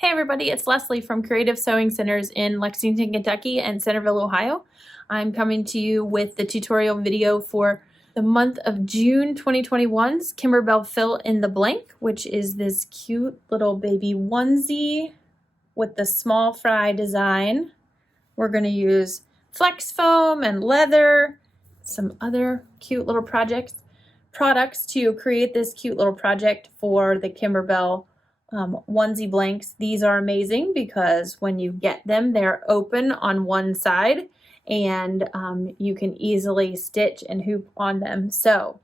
Hey everybody, it's Leslie from Creative Sewing Centers in Lexington, Kentucky and Centerville, Ohio. I'm coming to you with the tutorial video for the month of June 2021's Kimberbell Fill in the Blank, which is this cute little baby onesie with the small fry design. We're going to use flex foam and leather, some other cute little products to create this cute little project for the Kimberbell onesie blanks. These are amazing because when you get them, they're open on one side and you can easily stitch and hoop on them. So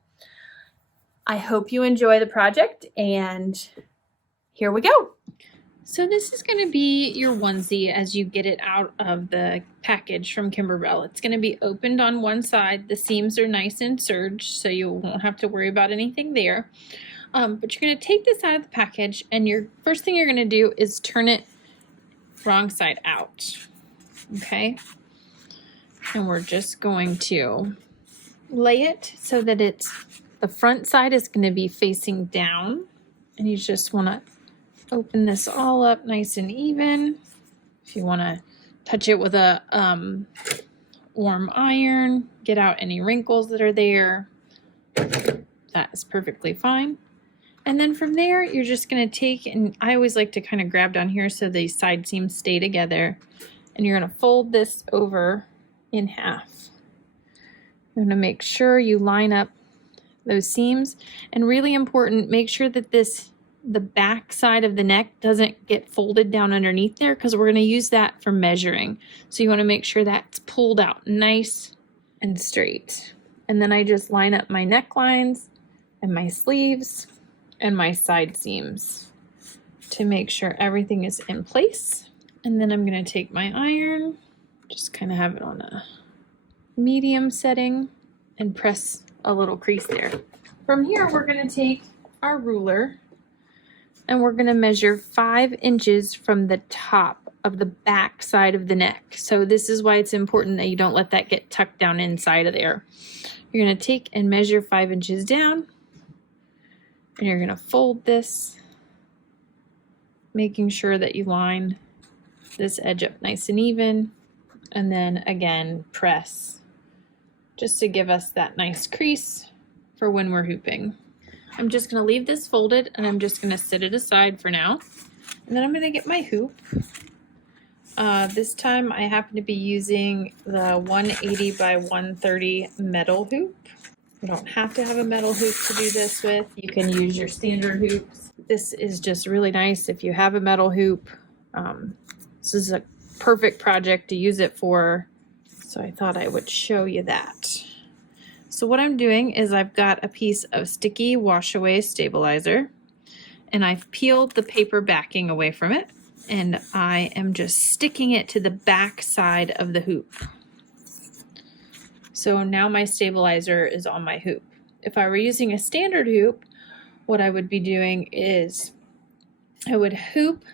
I hope you enjoy the project, and here we go. So this is going to be your onesie as you get it out of the package from Kimberbell. It's going to be opened on one side. The seams are nice and serged, so you won't have to worry about anything there. But you're going to take this out of the package, and your first thing you're going to do is turn it wrong side out. Okay? And we're just going to lay it so that the front side is going to be facing down, and you just want to open this all up nice and even. If you want to touch it with a warm iron, get out any wrinkles that are there, that is perfectly fine. And then from there, you're just going to take, and I always like to kind of grab down here so the side seams stay together, and you're going to fold this over in half. You're going to make sure you line up those seams, and really important, make sure that the back side of the neck doesn't get folded down underneath there, because we're going to use that for measuring. So you want to make sure that's pulled out nice and straight. And then I just line up my necklines and my sleeves and my side seams to make sure everything is in place. And then I'm going to take my iron, just kind of have it on a medium setting, and press a little crease there. From here, we're going to take our ruler, and we're going to measure 5 inches from the top of the back side of the neck. So this is why it's important that you don't let that get tucked down inside of there. You're going to take and measure 5 inches down, and you're going to fold this, making sure that you line this edge up nice and even, and then again press just to give us that nice crease for when we're hooping. I'm just going to leave this folded, and I'm just going to set it aside for now. And then I'm going to get my hoop. This time I happen to be using the 180 by 130 metal hoop. You don't have to have a metal hoop to do this with. You can use your standard hoops. This is just really nice if you have a metal hoop. This is a perfect project to use it for, so I thought I would show you that. So what I'm doing is I've got a piece of sticky wash away stabilizer, and I've peeled the paper backing away from it, and I am just sticking it to the back side of the hoop. So now my stabilizer is on my hoop. If I were using a standard hoop, what I would be doing is I would hoop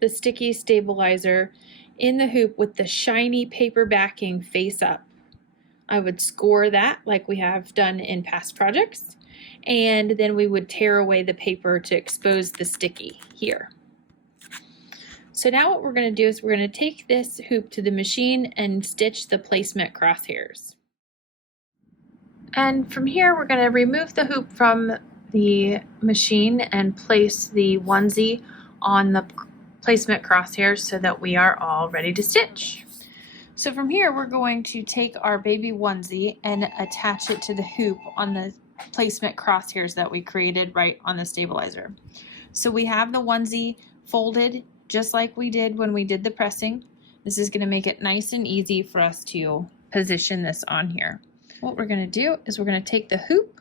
the sticky stabilizer in the hoop with the shiny paper backing face up. I would score that like we have done in past projects, and then we would tear away the paper to expose the sticky here. So now what we're going to do is we're going to take this hoop to the machine and stitch the placement crosshairs. And from here we're going to remove the hoop from the machine and place the onesie on the placement crosshairs so that we are all ready to stitch. So from here, we're going to take our baby onesie and attach it to the hoop on the placement crosshairs that we created right on the stabilizer. So we have the onesie folded just like we did when we did the pressing. This is going to make it nice and easy for us to position this on here. What we're going to do is we're going to take the hoop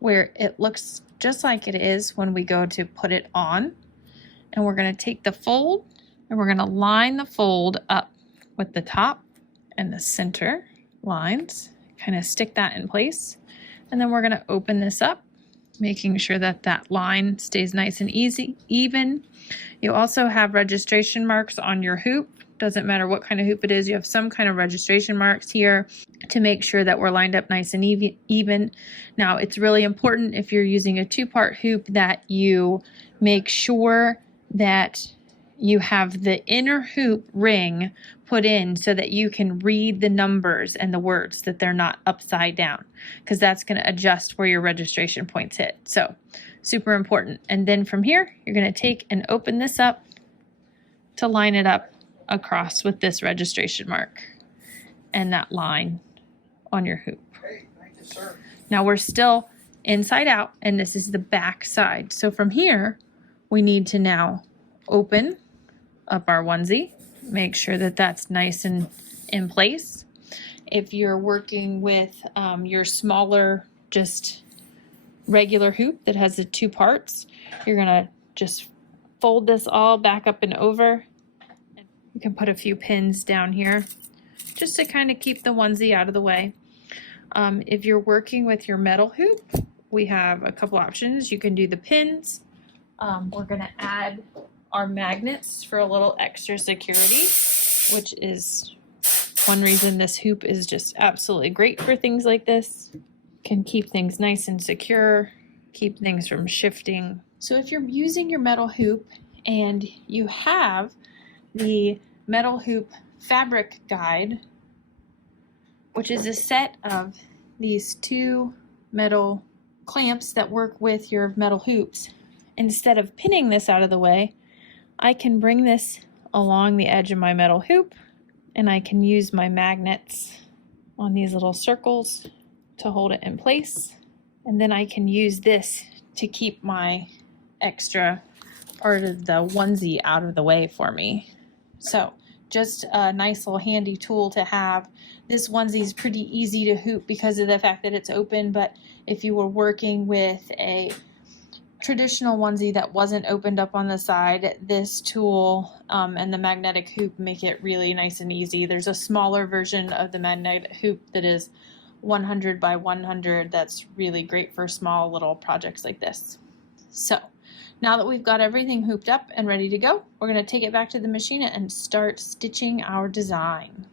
where it looks just like it is when we go to put it on, and we're going to take the fold and we're going to line the fold up with the top and the center lines, kind of stick that in place, and then we're going to open this up, making sure that that line stays nice and even. You also have registration marks on your hoop. Doesn't matter what kind of hoop it is, you have some kind of registration marks here to make sure that we're lined up nice and even. Now, it's really important if you're using a 2-part hoop that you make sure that you have the inner hoop ring put in so that you can read the numbers and the words, that they're not upside down, because that's going to adjust where your registration points hit. So super important. And then from here, you're going to take and open this up to line it up across with this registration mark and that line on your hoop. Now we're still inside out, and this is the back side. So from here, we need to now open up our onesie, make sure that that's nice and in place. If you're working with your smaller, just regular hoop that has the two parts, you're gonna just fold this all back up and over. You can put a few pins down here just to kind of keep the onesie out of the way. If you're working with your metal hoop, we have a couple options. You can do the pins. We're gonna add our magnets for a little extra security, which is one reason this hoop is just absolutely great for things like this. Can keep things nice and secure, keep things from shifting. So if you're using your metal hoop and you have the metal hoop fabric guide, which is a set of these two metal clamps that work with your metal hoops, instead of pinning this out of the way, I can bring this along the edge of my metal hoop, and I can use my magnets on these little circles to hold it in place. And then I can use this to keep my extra part of the onesie out of the way for me. So just a nice little handy tool to have. This onesie is pretty easy to hoop because of the fact that it's open, but if you were working with a traditional onesie that wasn't opened up on the side, this tool and the magnetic hoop make it really nice and easy. There's a smaller version of the magnetic hoop that is 100 by 100 that's really great for small little projects like this. So now that we've got everything hooped up and ready to go, we're going to take it back to the machine and start stitching our design.